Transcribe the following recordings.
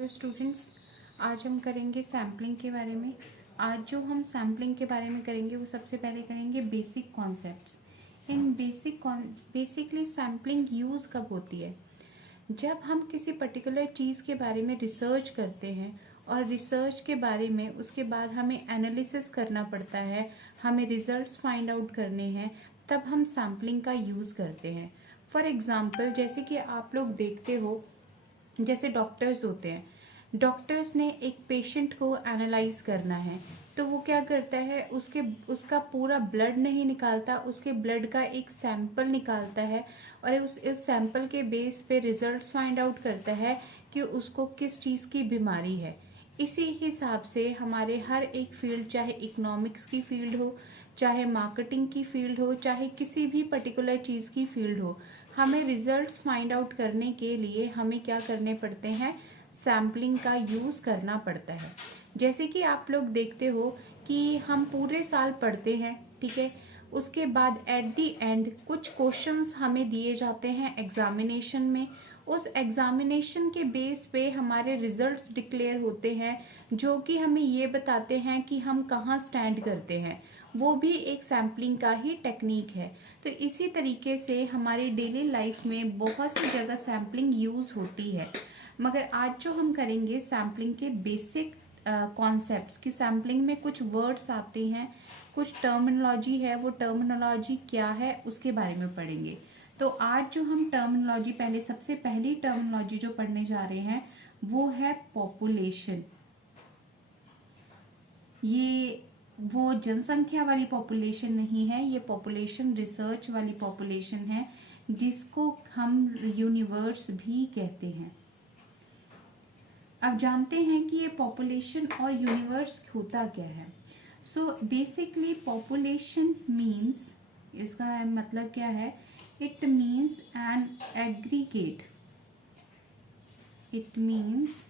Hello students, आज हम करेंगे सैम्पलिंग के बारे में। आज जो हम सैम्पलिंग के बारे में करेंगे वो सबसे पहले करेंगे basic concepts. In basically sampling use कब होती है? जब हम किसी पर्टिकुलर चीज़ के बारे में रिसर्च करते हैं और रिसर्च के बारे में उसके बाद हमें एनालिसिस करना पड़ता है, हमें रिजल्ट्स फाइंड आउट करने हैं, तब हम सैम्पलिंग का यूज़ करते हैं। फॉर एग्जाम्पल, जैसे कि आप लोग देखते हो, जैसे डॉक्टर्स होते हैं, डॉक्टर्स ने एक पेशेंट को एनालाइज करना है तो वो क्या करता है, उसका पूरा ब्लड नहीं निकालता, उसके ब्लड का एक सैंपल निकालता है और इस सैंपल के बेस पे रिजल्ट्स फाइंड आउट करता है कि उसको किस चीज़ की बीमारी है। इसी हिसाब से हमारे हर एक फील्ड, चाहे इकोनॉमिक्स की फील्ड हो, चाहे मार्केटिंग की फील्ड हो, चाहे किसी भी पर्टिकुलर चीज़ की फील्ड हो, हमें रिजल्ट्स फाइंड आउट करने के लिए हमें क्या करने पड़ते हैं, सैम्पलिंग का यूज़ करना पड़ता है। जैसे कि आप लोग देखते हो कि हम पूरे साल पढ़ते हैं, ठीक है, उसके बाद एट दी एंड कुछ क्वेश्चंस हमें दिए जाते हैं एग्जामिनेशन में। उस एग्जामिनेशन के बेस पे हमारे रिजल्ट्स डिक्लेयर होते हैं जो कि हमें ये बताते हैं कि हम कहाँ स्टैंड करते हैं। वो भी एक सैम्पलिंग का ही टेक्निक है। तो इसी तरीके से हमारी डेली लाइफ में बहुत सी जगह सैम्पलिंग यूज़ होती है। मगर आज जो हम करेंगे सैम्पलिंग के बेसिक कॉन्सेप्ट्स की, सैम्पलिंग में कुछ वर्ड्स आते हैं, कुछ टर्मिनोलॉजी है, वो टर्मिनोलॉजी क्या है उसके बारे में पढ़ेंगे। तो आज जो हम टर्मिनोलॉजी, सबसे पहली टर्मिनोलॉजी जो पढ़ने जा रहे हैं वो है पॉपुलेशन। ये वो जनसंख्या वाली पॉपुलेशन नहीं है, ये पॉपुलेशन रिसर्च वाली पॉपुलेशन है जिसको हम यूनिवर्स भी कहते हैं। अब जानते हैं कि ये पॉपुलेशन और यूनिवर्स होता क्या है। सो बेसिकली पॉपुलेशन मीन्स, इसका मतलब क्या है, it means an aggregate, it means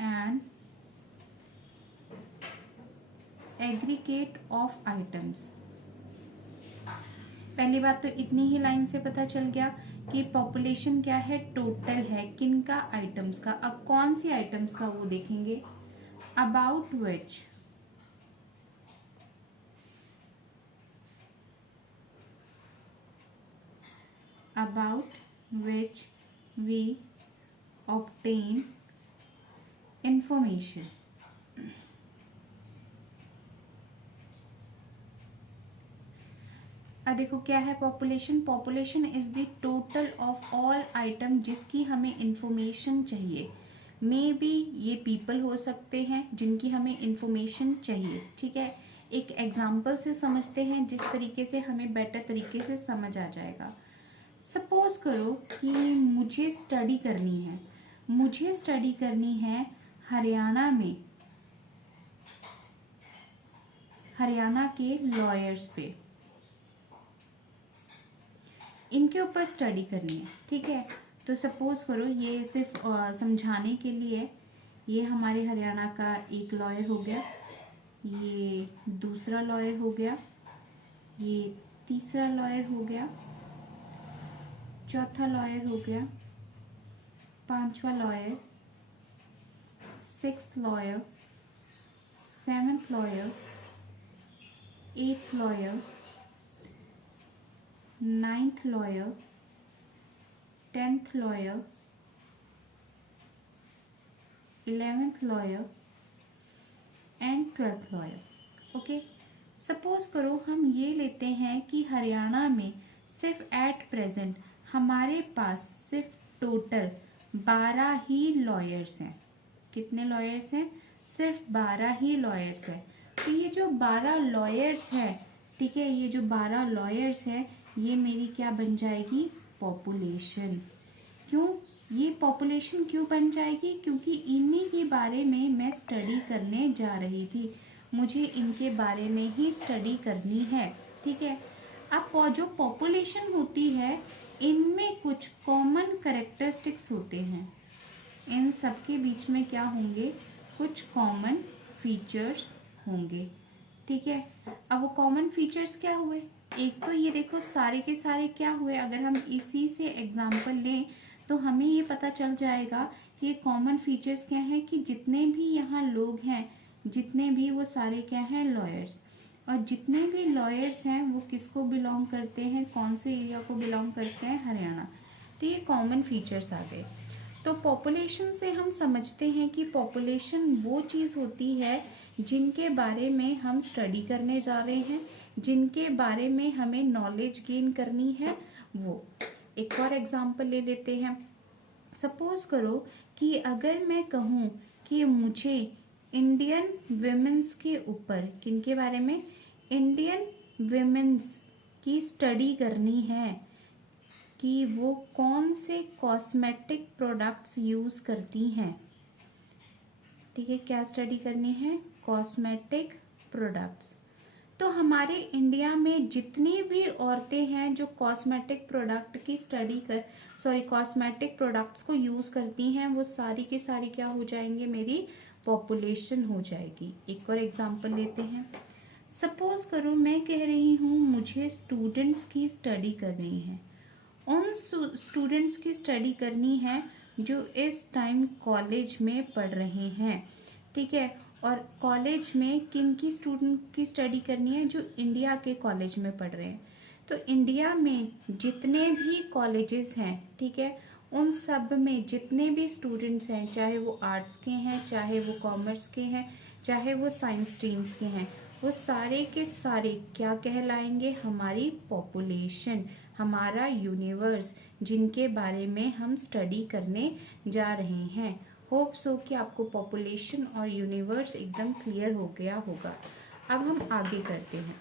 an aggregate of items. पहली बात तो इतनी ही लाइन से पता चल गया कि पॉपुलेशन क्या है, टोटल है किनका, आइटम्स का। अब कौन सी आइटम्स का वो देखेंगे। About which we obtain information. अब देखो क्या है population. Population is the total of all item जिसकी हमें इंफॉर्मेशन चाहिए। मे बी ये पीपल हो सकते हैं जिनकी हमें इंफॉर्मेशन चाहिए, ठीक है। एक एग्जाम्पल से समझते हैं जिस तरीके से हमें बेटर तरीके से समझ आ जाएगा। सपोज करो कि मुझे स्टडी करनी है हरियाणा के लॉयर्स पे, इनके ऊपर स्टडी करनी है, ठीक है। तो सपोज करो, ये सिर्फ समझाने के लिए, ये हमारे हरियाणा का एक लॉयर हो गया, ये दूसरा लॉयर हो गया, ये तीसरा लॉयर हो गया, चौथा लॉयर हो गया, पांचवा lawyer, sixth lawyer, seventh lawyer, eighth lawyer, ninth lawyer, 10th lawyer, 11th lawyer and 12th lawyer। Okay, suppose करो हम ये लेते हैं कि हरियाणा में सिर्फ एट प्रेजेंट हमारे पास सिर्फ टोटल 12 ही लॉयर्स हैं। कितने लॉयर्स हैं? सिर्फ 12 ही लॉयर्स हैं। तो ये जो 12 लॉयर्स हैं, ठीक है, ये जो 12 लॉयर्स हैं, ये मेरी क्या बन जाएगी, पॉपुलेशन। क्यों ये पॉपुलेशन क्यों बन जाएगी? क्योंकि इन्हीं के बारे में मैं स्टडी करने जा रही थी, मुझे इनके बारे में ही स्टडी करनी है, ठीक है। अब जो पॉपुलेशन होती है, इनमें कुछ कॉमन कैरेक्टरिस्टिक्स होते हैं, इन सबके बीच में क्या होंगे, कुछ कॉमन फीचर्स होंगे, ठीक है। अब वो कॉमन फीचर्स क्या हुए, एक तो ये देखो सारे के सारे क्या हुए, अगर हम इसी से एग्जाम्पल लें तो हमें ये पता चल जाएगा ये कॉमन फीचर्स क्या है कि जितने भी यहाँ लोग हैं, जितने भी वो सारे क्या हैं, लॉयर्स। और जितने भी लॉयर्स हैं वो किसको बिलोंग करते हैं, कौन से एरिया को बिलोंग करते हैं, हरियाणा। तो ये कॉमन फीचर्स आ गए। तो पॉपुलेशन से हम समझते हैं कि पॉपुलेशन वो चीज़ होती है जिनके बारे में हम स्टडी करने जा रहे हैं, जिनके बारे में हमें नॉलेज गेन करनी है। वो एक और एग्जांपल ले लेते हैं। सपोज करो कि अगर मैं कहूँ कि मुझे इंडियन विमेंस के ऊपर, किनके बारे में, इंडियन विमेंस की स्टडी करनी है कि वो कौन से कॉस्मेटिक प्रोडक्ट्स यूज करती हैं। ठीक है, क्या स्टडी करनी है, कॉस्मेटिक प्रोडक्ट्स। तो हमारे इंडिया में जितनी भी औरतें हैं जो कॉस्मेटिक प्रोडक्ट की कॉस्मेटिक प्रोडक्ट्स को यूज करती हैं, वो सारी की सारी क्या हो जाएंगे, मेरी पॉपुलेशन हो जाएगी। एक और एग्जांपल लेते हैं। सपोज करो मैं कह रही हूँ मुझे स्टूडेंट्स की स्टडी करनी है, उन स्टूडेंट्स की स्टडी करनी है जो इस टाइम कॉलेज में पढ़ रहे हैं। ठीक है, और कॉलेज में किन की स्टूडेंट की स्टडी करनी है, जो इंडिया के कॉलेज में पढ़ रहे हैं। तो इंडिया में जितने भी कॉलेजेस हैं, ठीक है, उन सब में जितने भी स्टूडेंट्स हैं, चाहे वो आर्ट्स के हैं, चाहे वो कॉमर्स के हैं, चाहे वो साइंस स्ट्रीम्स के हैं, वो सारे के सारे क्या कहलाएंगे, हमारी पॉपुलेशन, हमारा यूनिवर्स, जिनके बारे में हम स्टडी करने जा रहे हैं। होप सो कि आपको पॉपुलेशन और यूनिवर्स एकदम क्लियर हो गया होगा। अब हम आगे करते हैं।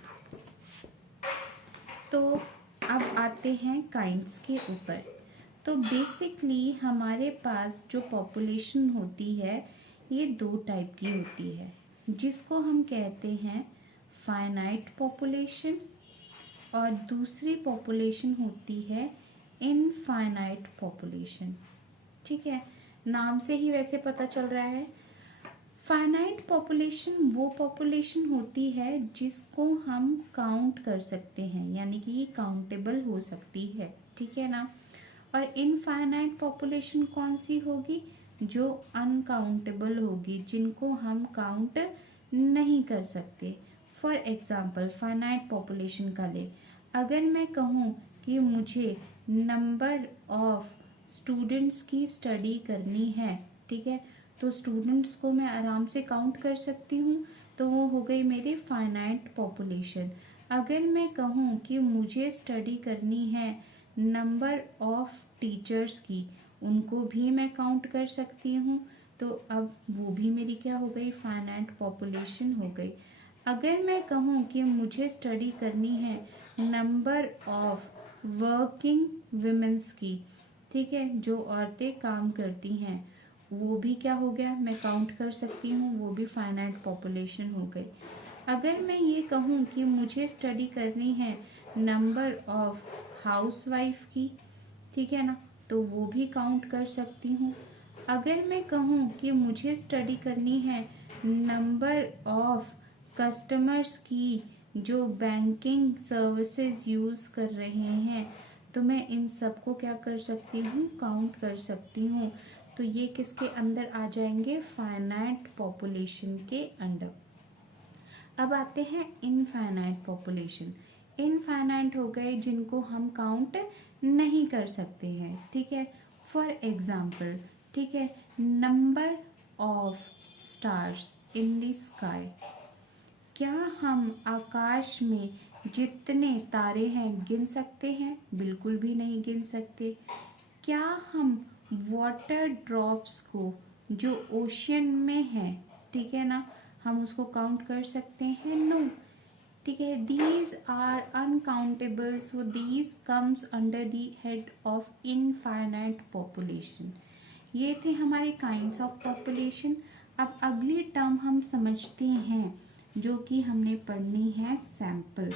तो अब आते हैं काइंड्स के ऊपर। तो बेसिकली हमारे पास जो पॉपुलेशन होती है ये दो टाइप की होती है, जिसको हम कहते हैं फाइनाइट पॉपुलेशन, और दूसरी पॉपुलेशन होती है इनफाइनाइट पॉपुलेशन। ठीक है, नाम से ही वैसे पता चल रहा है। फाइनाइट पॉपुलेशन वो पॉपुलेशन होती है जिसको हम काउंट कर सकते हैं, यानी कि ये काउंटेबल हो सकती है। ठीक है ना। और इनफाइनाइट पॉपुलेशन कौन सी होगी, जो अनकाउंटेबल होगी, जिनको हम काउंट नहीं कर सकते। फॉर एग्जाम्पल फाइनाइट पॉपुलेशन का ले, अगर मैं कहूँ कि मुझे नंबर ऑफ स्टूडेंट्स की स्टडी करनी है, ठीक है, तो स्टूडेंट्स को मैं आराम से काउंट कर सकती हूँ, तो वो हो गई मेरी फाइनाइट पॉपुलेशन। अगर मैं कहूँ कि मुझे स्टडी करनी है नंबर ऑफ टीचर्स की, उनको भी मैं काउंट कर सकती हूँ, तो अब वो भी मेरी क्या हो गई, फाइनाइट पॉपुलेशन हो गई। अगर मैं कहूँ कि मुझे स्टडी करनी है नंबर ऑफ वर्किंग विमेंस की, ठीक है, जो औरतें काम करती हैं, वो भी क्या हो गया, मैं काउंट कर सकती हूँ, वो भी फाइनाइट पॉपुलेशन हो गई। अगर मैं ये कहूँ कि मुझे स्टडी करनी है नंबर ऑफ हाउसवाइफ की, ठीक है ना, तो वो भी काउंट कर सकती हूँ। अगर मैं कहूँ कि मुझे स्टडी करनी है नंबर ऑफ कस्टमर्स की जो बैंकिंग सर्विसेज यूज कर रहे हैं, तो मैं इन सबको क्या कर सकती हूँ, काउंट कर सकती हूँ। तो ये किसके अंदर आ जाएंगे, फाइनाइट पॉपुलेशन के अंडर। अब आते हैं इनफाइनाइट पॉपुलेशन। इनफाइनाइट हो गए जिनको हम काउंट नहीं कर सकते हैं। ठीक है, फॉर एग्जाम्पल, ठीक है, number of stars in the sky, क्या हम आकाश में जितने तारे हैं गिन सकते हैं, बिल्कुल भी नहीं गिन सकते। क्या हम वाटर ड्रॉप्स को जो ओशियन में है, ठीक है ना, हम उसको काउंट कर सकते हैं, नो। ठीक है, these are uncountable, so these comes under the head of infinite population. ये थे हमारे काइंड्स ऑफ पॉपुलेशन। अब अगली टर्म हम समझते हैं जो कि हमने पढ़नी है, सैंपल।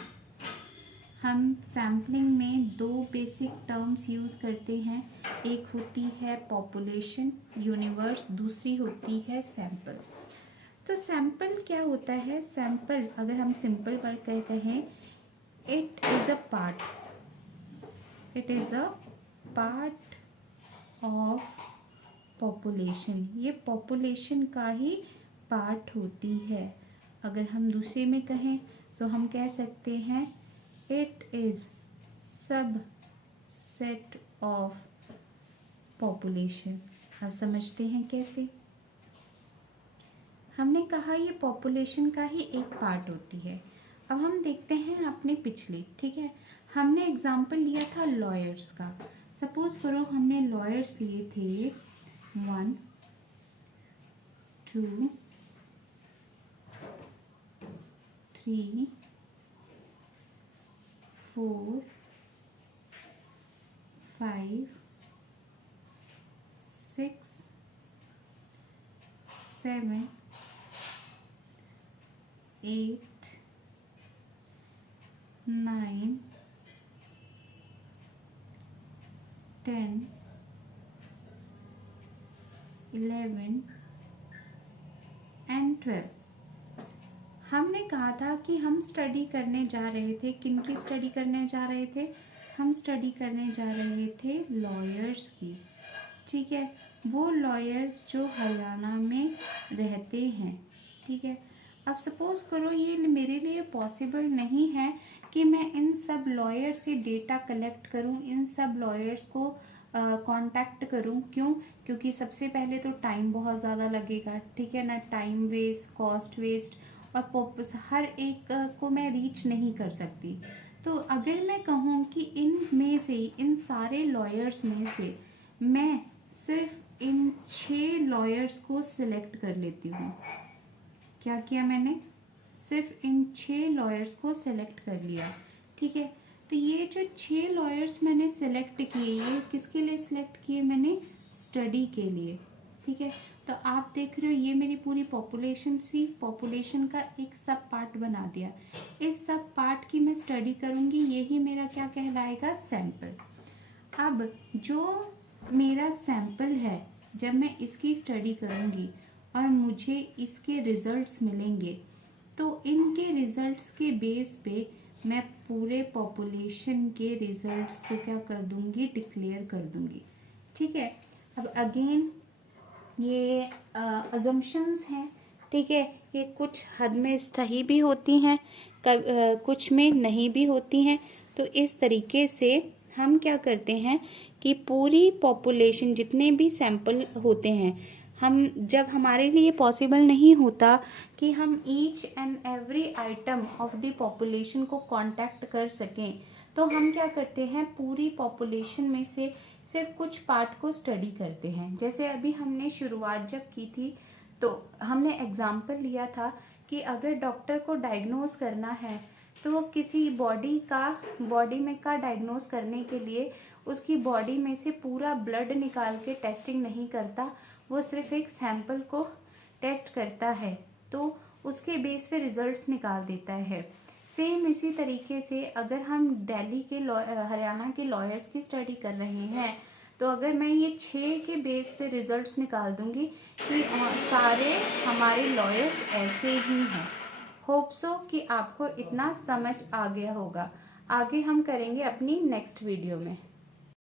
हम सैम्पलिंग में दो बेसिक टर्म्स यूज करते हैं, एक होती है पॉपुलेशन यूनिवर्स, दूसरी होती है सैंपल। तो सैंपल क्या होता है, सैंपल अगर हम सिंपल वर्ड कहें, it is a part of population, ये पॉपुलेशन का ही पार्ट होती है। अगर हम दूसरे में कहें तो हम कह सकते हैं इट इज सब सेट ऑफ पॉपुलेशन। अब समझते हैं कैसे। हमने कहा ये पॉपुलेशन का ही एक पार्ट होती है। अब हम देखते हैं अपने पिछले, ठीक है, हमने एग्जाम्पल लिया था लॉयर्स का। सपोज करो हमने लॉयर्स लिए थे 1 2 3 4 5 6 7 8 9 10 11 एंड 12। हमने कहा था कि हम स्टडी करने जा रहे थे, किन की स्टडी करने जा रहे थे, हम स्टडी करने जा रहे थे लॉयर्स की, ठीक है, वो लॉयर्स जो हरियाणा में रहते हैं, ठीक है। अब सपोज करो ये मेरे लिए पॉसिबल नहीं है कि मैं इन सब लॉयर से डेटा कलेक्ट करूं, इन सब लॉयर्स को कांटेक्ट करूं। क्यों? क्योंकि सबसे पहले तो टाइम बहुत ज़्यादा लगेगा, ठीक है ना, टाइम वेस्ट, कॉस्ट वेस्ट, और हर एक को मैं रीच नहीं कर सकती। तो अगर मैं कहूँ कि इन में से, इन सारे लॉयर्स में से मैं सिर्फ इन 6 लॉयर्स को सिलेक्ट कर लेती हूँ। क्या किया मैंने? सिर्फ इन 6 लॉयर्स को सिलेक्ट कर लिया, ठीक है। तो ये जो 6 लॉयर्स मैंने सिलेक्ट किए, ये किसके लिए सिलेक्ट किए मैंने? स्टडी के लिए, ठीक है। तो आप देख रहे हो ये मेरी पूरी पॉपुलेशन सी, पॉपुलेशन का एक सब पार्ट बना दिया। इस सब पार्ट की मैं स्टडी करूंगी, यही मेरा क्या कहलाएगा? सैंपल। अब जो मेरा सैंपल है, जब मैं इसकी स्टडी करूंगी और मुझे इसके रिजल्ट्स मिलेंगे, तो इनके रिजल्ट्स के बेस पे मैं पूरे पॉपुलेशन के रिजल्ट्स को क्या कर दूंगी? डिक्लेयर कर दूंगी, ठीक है। अब अगेन ये अजम्पशंस हैं, ठीक है, ये कुछ हद में सही भी होती हैं, कुछ में नहीं भी होती हैं। तो इस तरीके से हम क्या करते हैं कि पूरी पॉपुलेशन, जितने भी सैंपल होते हैं, हम जब हमारे लिए पॉसिबल नहीं होता कि हम each and every item of the population को कांटेक्ट कर सकें, तो हम क्या करते हैं, पूरी पॉपुलेशन में से सिर्फ कुछ पार्ट को स्टडी करते हैं। जैसे अभी हमने शुरुआत जब की थी तो हमने एग्जाम्पल लिया था कि अगर डॉक्टर को डायग्नोज करना है तो वो किसी बॉडी में का डायग्नोज करने के लिए उसकी बॉडी में से पूरा ब्लड निकाल के टेस्टिंग नहीं करता, वो सिर्फ एक सैंपल को टेस्ट करता है, तो उसके बेस पे रिजल्ट्स निकाल देता है। सेम इसी तरीके से अगर हम दिल्ली के हरियाणा के लॉयर्स की स्टडी कर रहे हैं, तो अगर मैं ये 6 के बेस पे रिजल्ट्स निकाल दूंगी कि सारे हमारे लॉयर्स ऐसे ही हैं। होप सो कि आपको इतना समझ आ गया होगा। आगे हम करेंगे अपनी नेक्स्ट वीडियो में।